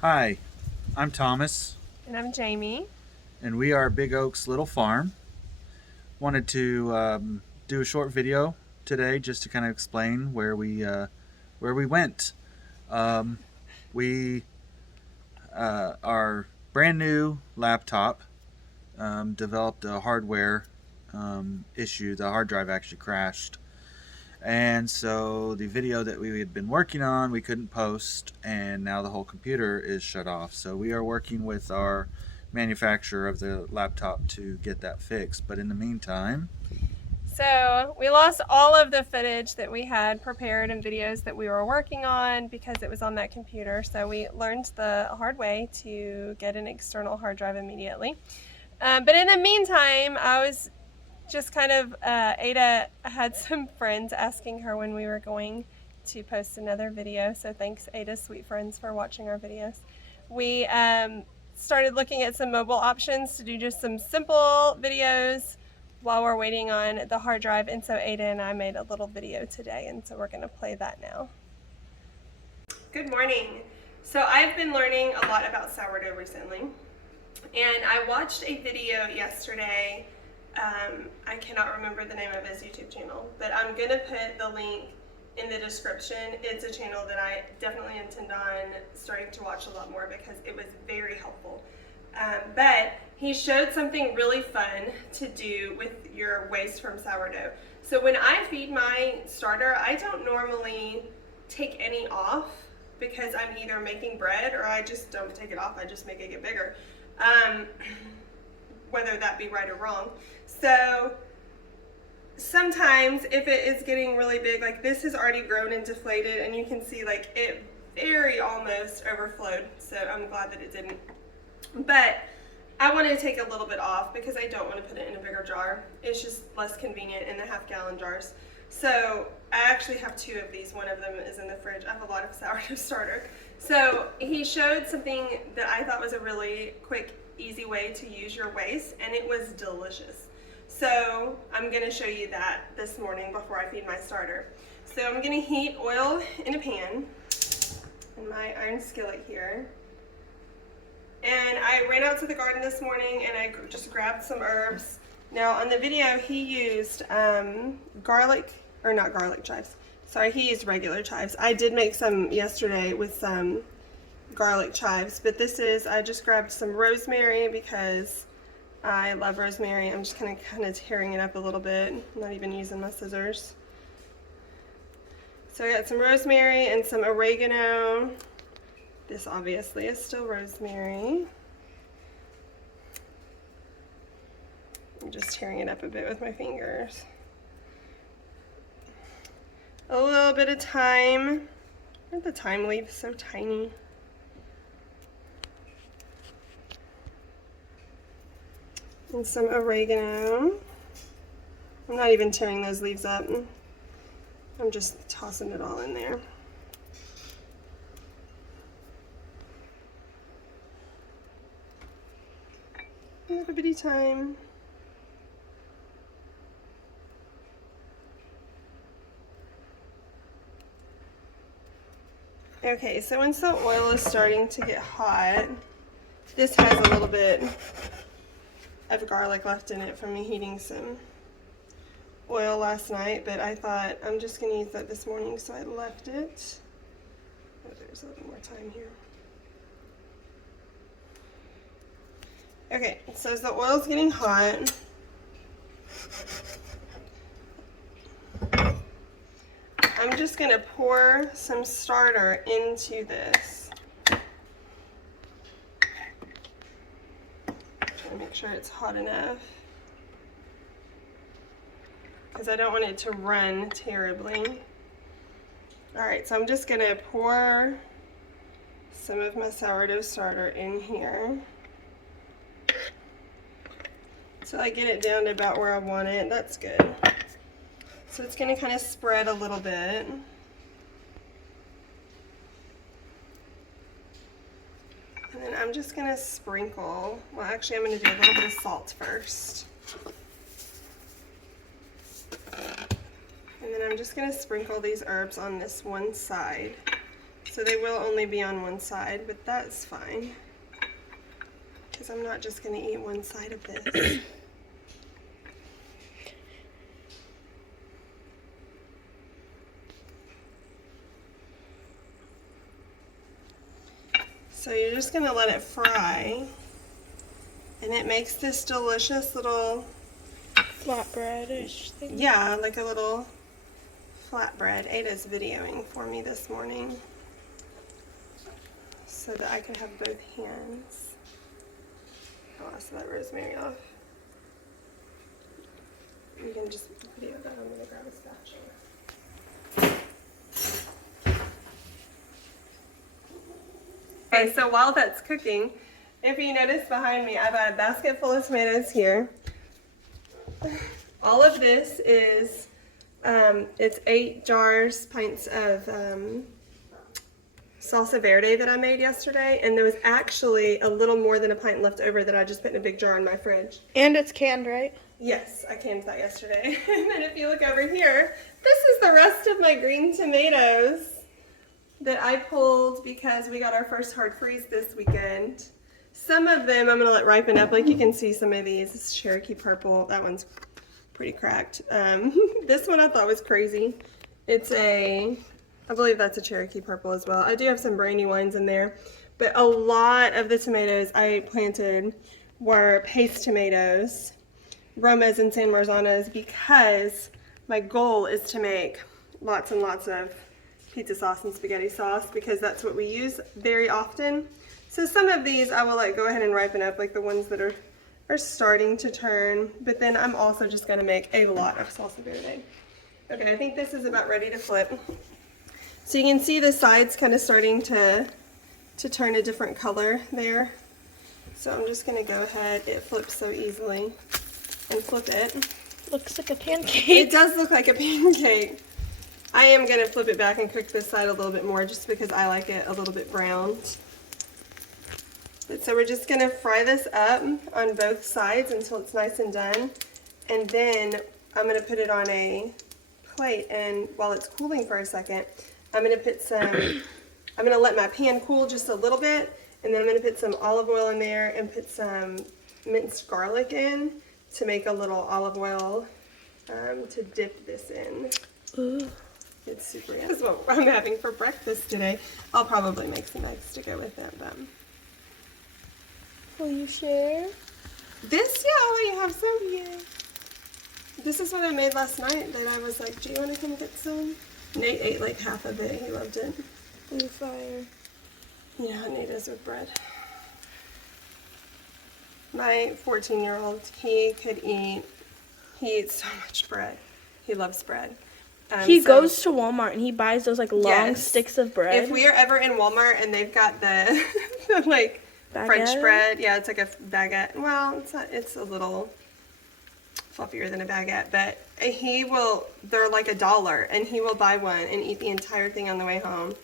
Hi, I'm Thomas, And I'm Jamie. and we are Big Oak's Little Farm. Wanted to do a short video today just to kind of explain where we went. Um, we Our brand new laptop developed a hardware issue. The hard drive actually crashed, and so the video that we had been working on we couldn't post, and now the whole computer is shut off. So we are working with our manufacturer of the laptop to get that fixed. But in the meantime, So we lost all of the footage that we had prepared and videos that we were working on because it was on that computer. So we learned the hard way to get an external hard drive immediately. But in the meantime, I was just kind of, Ada had some friends asking her when we were going to post another video. So thanks, Ada, sweet friends, for watching our videos. We started looking at some mobile options to do just some simple videos while we're waiting on the hard drive. And so Ada and I made a little video today, and so we're going to play that now. Good morning. So I've been learning a lot about sourdough recently, and I watched a video yesterday. I cannot remember the name of his YouTube channel, but I'm going to put the link in the description. It's a channel that I definitely intend on starting to watch a lot more because it was very helpful. But he showed something really fun to do with your waste from sourdough. So when I feed my starter, I don't normally take any off because I'm either making bread or I just don't take it off. I just make it get bigger. Whether that be right or wrong. So sometimes if it is getting really big, like this has already grown and deflated, and you can see like it very almost overflowed. So I'm glad that it didn't. But I wanted to take a little bit off because I don't want to put it in a bigger jar. It's just less convenient in the half-gallon jars. So I actually have two of these. One of them is in the fridge. I have a lot of sourdough starter. So he showed something that I thought was a really quick, easy way to use your waste, and it was delicious. So I'm going to show you that this morning before I feed my starter. So I'm going to heat oil in a pan in my iron skillet here. And I ran out to the garden this morning and I just grabbed some herbs. Now on the video he used garlic, or not garlic chives. Sorry, he used regular chives. I did make some yesterday with some garlic chives, but this is, I just grabbed some rosemary because I love rosemary. I'm just kind of tearing it up a little bit. I'm not even using my scissors. So I got some rosemary and some oregano. This obviously is still rosemary. I'm just tearing it up a bit with my fingers. A little bit of thyme. Where'd the thyme leaf? So tiny. And some oregano. I'm not even tearing those leaves up. I'm just tossing it all in there. A little bitty thyme. Okay, so once the oil is starting to get hot, this has a little bit of garlic left in it from me heating some oil last night, but I thought I'm just going to use that this morning, so I left it. Oh, there's a little more thyme here. Okay, so as the oil's getting hot, I'm just going to pour some starter into this. Try to make sure it's hot enough because I don't want it to run terribly. Alright, so I'm just going to pour some of my sourdough starter in here. So I get it down to about where I want it. That's good. So it's going to kind of spread a little bit. And then I'm just going to sprinkle. Well, actually I'm going to do a little bit of salt first. And then I'm just going to sprinkle these herbs on this one side. So So they will only be on one side, but that's fine. Because I'm not just going to eat one side of this. So you're just going to let it fry. And it makes this delicious little flatbread-ish thing. Yeah, like a little flatbread. Ada's videoing for me this morning so that I can have both hands. Oh, I saw that rosemary off. You can just video that. I'm going to grab a spatula. Okay, so while that's cooking, if you notice behind me, I've got a basket full of tomatoes here. All of this is, it's 8 pints of salsa verde that I made yesterday, and there was actually a little more than a pint left over that I just put in a big jar in my fridge. And it's canned, right? Yes, I canned that yesterday. And then if you look over here, this is the rest of my green tomatoes that I pulled because we got our first hard freeze this weekend. Some of them I'm going to let ripen up. Like you can see some of these. This is Cherokee Purple. That one's pretty cracked. This one I thought was crazy. It's I believe that's a Cherokee Purple as well. I do have some brandy wines in there. But a lot of the tomatoes I planted were paste tomatoes, Romas and San Marzanas, because my goal is to make lots and lots of pizza sauce and spaghetti sauce because that's what we use very often. So some of these I will go ahead and ripen up, like the ones that are starting to turn, but then I'm also just going to make a lot of salsa verde. Okay, I think this is about ready to flip. So you can see the sides kind of starting to turn a different color there. So I'm just going to go ahead, it flips so easily, and flip it. Looks like a pancake. It does look like a pancake. I am going to flip it back and cook this side a little bit more just because I like it a little bit browned. So we're just going to fry this up on both sides until it's nice and done. And then I'm going to put it on a plate, and while it's cooling for a second, I'm going to put some, I'm going to let my pan cool just a little bit, and then I'm going to put some olive oil in there and put some minced garlic in to make a little olive oil to dip this in. Ooh. It's super yummy. This is what I'm having for breakfast today. I'll probably make some eggs to go with it, but... Will you share? This, yeah, I'll let you have some. Yeah. This is what I made last night that I was like, do you want to come get some? Nate ate like half of it. He loved it. Ooh, fire. You know how Nate is with bread. My 14-year-old, he eats so much bread. He loves bread. He goes to Walmart and he buys those like long sticks of bread. If we are ever in Walmart and they've got the, the like baguette? French bread, yeah, it's like a baguette. Well, it's not, it's a little fluffier than a baguette, but they're like $1 and he will buy one and eat the entire thing on the way home.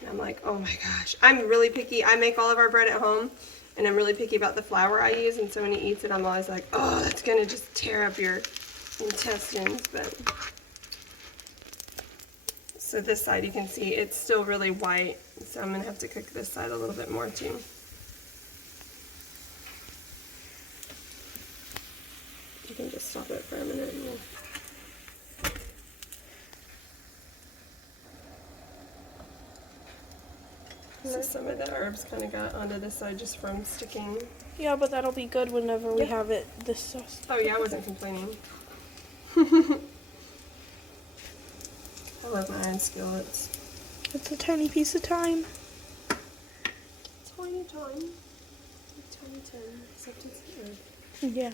And I'm like, oh my gosh. I'm really picky. I make all of our bread at home and I'm really picky about the flour I use, and so when he eats it, I'm always like, oh, that's gonna just tear up your intestines. But so this side, you can see it's still really white, so I'm gonna have to cook this side a little bit more too. You can just stop it for a minute. So some of the herbs kind of got onto this side just from sticking. Yeah, but that'll be good whenever we have it this sauce. Oh yeah, I wasn't complaining. I love my iron skillets. It's a tiny piece of thyme. Tiny time. Tiny time. Except it's good. Yeah.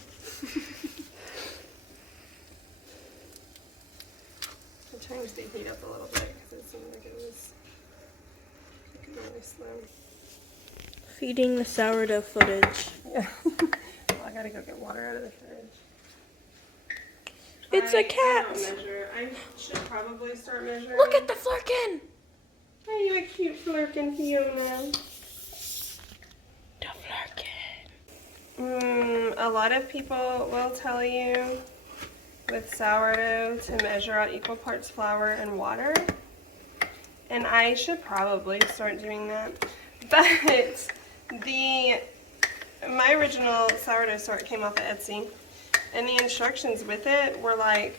Sometimes they heat up a little bit because it seemed like it was cooking really slow. Feeding the sourdough footage. Yeah. Well, I gotta go get water out of the fridge. It's a I cat. don't measure. I should probably start measuring. Look at the flurkin. Are you a cute flurkin, Fiona? The flurkin. A lot of people will tell you with sourdough to measure out equal parts flour and water. and I should probably start doing that. But my original sourdough start came off of Etsy, and the instructions with it were like,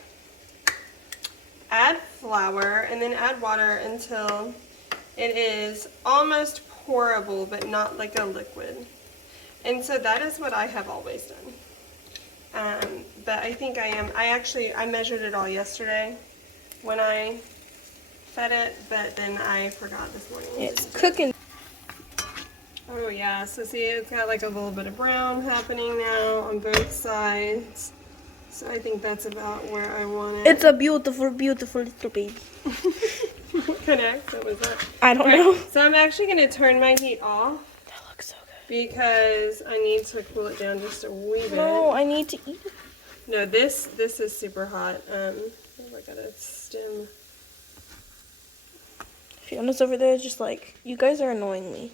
add flour and then add water until it is almost pourable but not like a liquid. And so that is what I have always done. But I think I measured it all yesterday when I fed it, but then I forgot this morning. It's cooking. Oh yeah, so see, it's got like a little bit of brown happening now on both sides. So I think that's about where I want it. It's a beautiful, beautiful little baby. What kind of accent was that? I don't know. So I'm actually going to turn my heat off. That looks so good. Because I need to cool it down just a wee bit. No, I need to eat it. No, this is super hot. I got a stem. Fiona's over there just like, you guys are annoying me.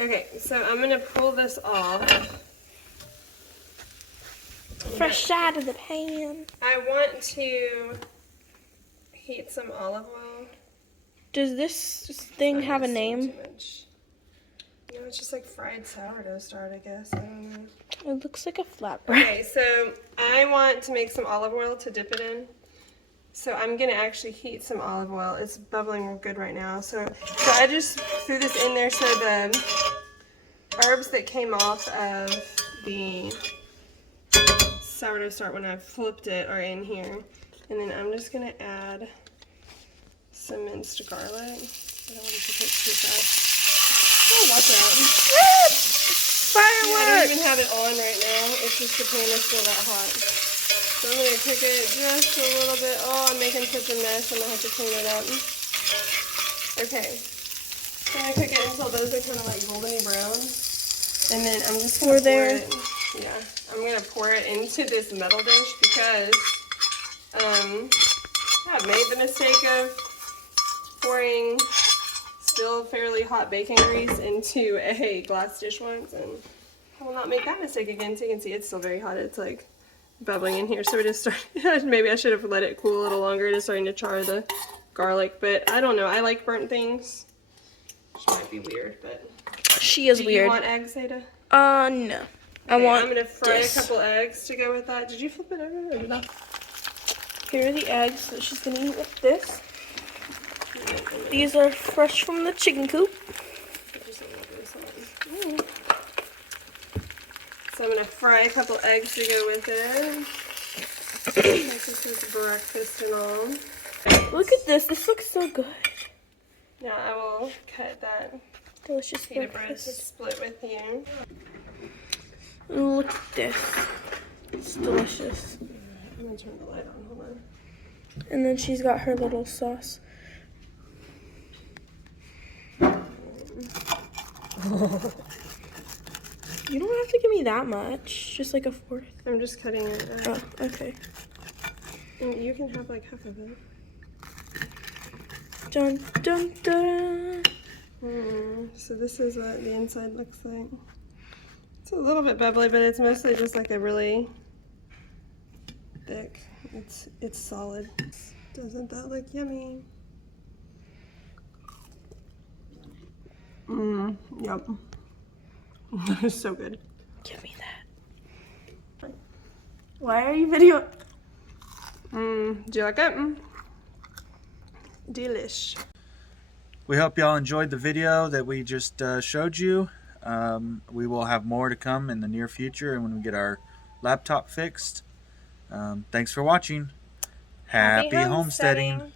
Okay, so I'm going to pull this off. Fresh out of the pan. I want to heat some olive oil. Does this thing have a name? Too much. No, it's just like fried sourdough start, I guess. I don't know. It looks like a flatbread. Okay, so I want to make some olive oil to dip it in. So I'm gonna actually heat some olive oil. It's bubbling good right now. So I just threw this in there so the herbs that came off of the sourdough start when I flipped it are in here. And then I'm just gonna add some minced garlic. I don't want it to cook too fast. Oh, watch out. Fireworks! I don't even have it on right now. It's just the pan is still that hot. So I'm going to cook it just a little bit. Oh, I'm making such a mess. I'm going to have to clean it up. Okay. So I'm going to cook it until those are kind of like goldeny brown. And then I'm just going to pour it. Yeah. I'm going to pour it into this metal dish because I've made the mistake of pouring still fairly hot bacon grease into a glass dish once, and I will not make that mistake again. So you can see it's still very hot. It's like bubbling in here. So it is starting. Maybe I should have let it cool a little longer. It is starting to char the garlic, but I don't know. I like burnt things, which might be weird, but she is do weird. You want eggs, Ada? No. I'm gonna fry this. a couple eggs to go with that. Did you flip it over or did I? Here are the eggs that she's gonna eat with this. These are fresh from the chicken coop. So I'm going to fry a couple eggs to go with it. This is breakfast and all. Look at this. This looks so good. Now I will cut that Delicious pita bread to breakfast. split with you. Look at this. It's delicious. I'm going to turn the light on. Hold on. And then she's got her little sauce. You don't have to give me that much. Just like a fourth. I'm just cutting it up. Oh, okay. And you can have like half of it. Dun dun dun. So this is what the inside looks like. It's a little bit bubbly, but it's mostly just like a really thick. It's solid. Doesn't that look yummy? Yep. It's so good. Give me that. Why are you videoing? Do you like it? Delish. We hope y'all enjoyed the video that we just showed you. We will have more to come in the near future and when we get our laptop fixed. Thanks for watching. Happy homesteading.